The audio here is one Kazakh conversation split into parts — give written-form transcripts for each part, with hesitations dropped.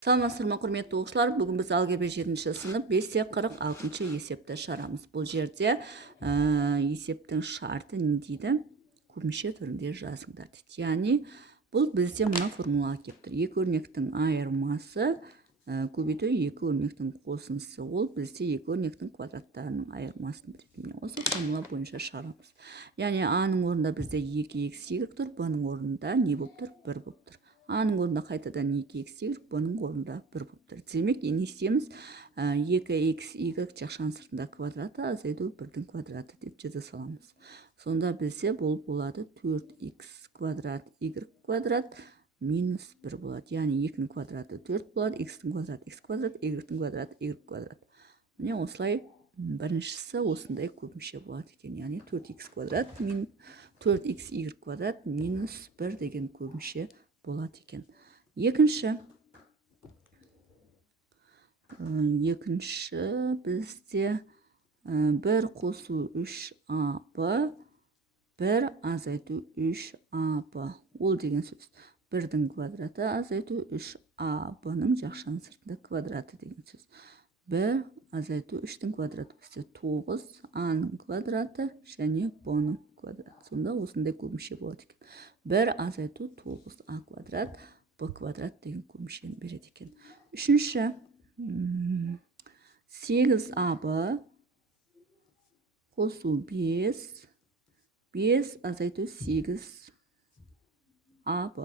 Саламатсыздар ма, құрметті оқушылар? Бүгін біз алгебра 7-ші сынып 5-46 есепті шығарамыз. Бұл жерде есептің шарты не дейді? Көпмеше түрінде жазыңдар дейді. Яғни бұл бізде мына формулаға келіп тұр. Екі өрнектің айырмасы көбейту екі өрнектің қосындысы. Ол бізде екі өрнектің квадраттарының айырмасын береді. Осы формула бойынша шығарамыз. Яғни А-ның орнында бізде 2х y тұр, Б-ның орнында не болып тұр? 1 болып тұр. А-ның орнында қайтадан 2х y, Б-ның орнында 1 болып тұр. Демек, не істейміз? 2х y жақшаның сыртында квадраты азайту 1-дің квадраты деп жаза саламыз. Сонда бізде бұл болады 4х квадрат y квадрат минус 1 болады. Яғни 2-ның квадраты 4 болады, x-тің квадраты x квадрат, y-тің квадраты y квадрат. Міне осылай біріншісі осындай көпмеше болады екен. Яғни 4х квадрат 4х y квадрат минус 1 деген көпмеше болады екен. Екінші бізде 1 қосу 3ab, 1 азайту 3ab. Ол деген сөз 1-дің квадраты азайту 3ab-ның жақшаның сыртында квадраты деген сөз. 1 азайту 3-дің квадраты бізде 9, а-ның квадраты және b-ның квадраты. Сонда осындай көпмеше болады екен. 1 азайту 9а квадрат, b квадрат деген көпмешені береді екен. Үшінші 8ab қосу 5, 5 азайту 8ab.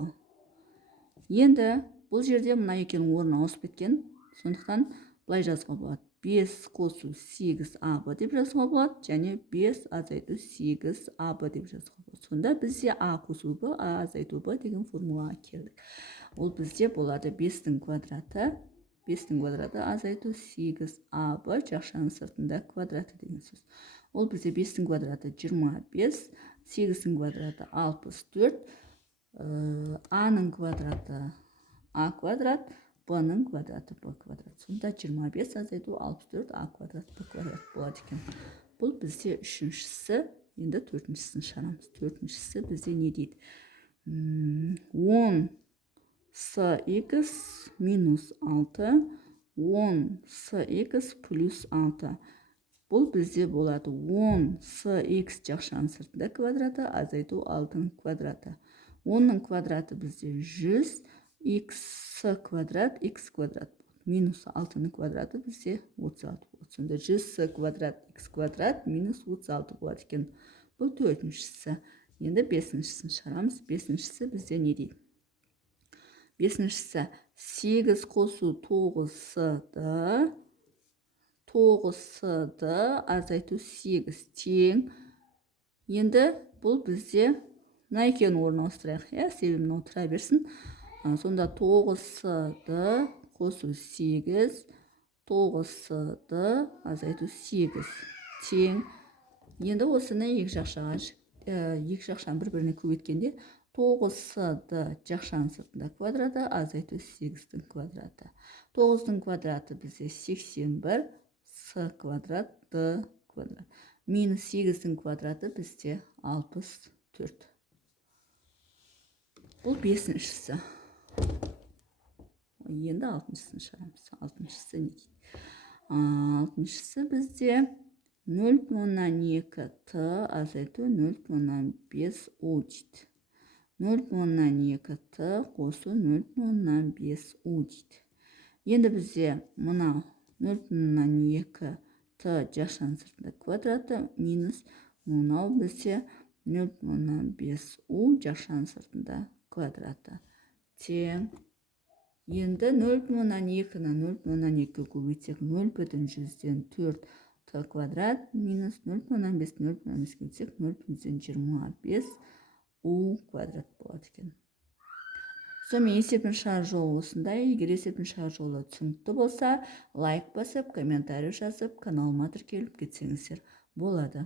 Енді бұл жерде мына екенің орны ауысып кеткен. Сондықтан былай жазуға болады. 5 қосу 8ab деп жазуға болады, және 5 азайту 8ab деп жазуға болады. Сонда бізде a қосу b, a азайту b деген формулаға келдік. Ол бізде болады 5-тің квадраты азайту 8ab жақшаның сыртында квадраты деген сөз. Ол бізде 5-тің квадраты 25, 8-тің квадраты 64, a-ның квадраты a квадрат, b-ның квадраты b квадрат. Сонда 25 азайту 64 a квадрат b квадрат болады екен. Бұл бізде үшіншісі. Енді төртіншісін шығарамыз. Төртіншісі бізде не дейді? 10cx минус 6, 10cx плюс 6. Бұл бізде болады 10cx жақшаның сыртында квадраты азайту 6-ның квадраты. 10-ның квадраты бізде 100, x квадрат, x квадрат. Минус 6-ның квадраты бізде 36 болады. Сонда 100 квадрат, x квадрат, минус 36 болады екен. Бұл төртіншісі. Енді бесіншісін шығарамыз. Бесіншісі бізде не дейді? Бесіншісі 8 қосу 9-ды азайту 8 тең. Енді бұл бізде мына екеуін орнына ауыстырайық. Себебін отыра берсін. Сонда 9-ды қосу 8, 9-ды азайту 8 тең. Енді осыны екі жақшаны бір-біріне көбейткенде 9-ды жақшаның сыртында квадраты азайту 8-дің квадраты. 9-дің квадраты бізде 81, с квадрат, д квадрат. Минус 8-дің квадраты бізде 64. Бұл бесіншісі. Енді алтыншысын шығарамыз. Алтыншысы не дейді? Алтыншысы бізде 0,2t азайту 0,5u дейді. 0,2t қосу 0,5u дейді. Енді бізде мына 0,2t жақшаның сыртында квадраты минус мынау бізде 0,5u жақшаның сыртында квадраты тең. Енді 0,2-ні 0,2 көбейтсек 0,4 t квадрат минус 0,5 көбейтсек 0,25 u квадрат болады екен. Сонымен есебін шығар жолы осындай. Егер есебін шығар жолы түсінікті болса, лайк басып, комментарий жазып, каналыма тіркеліп кетсеңіздер болады.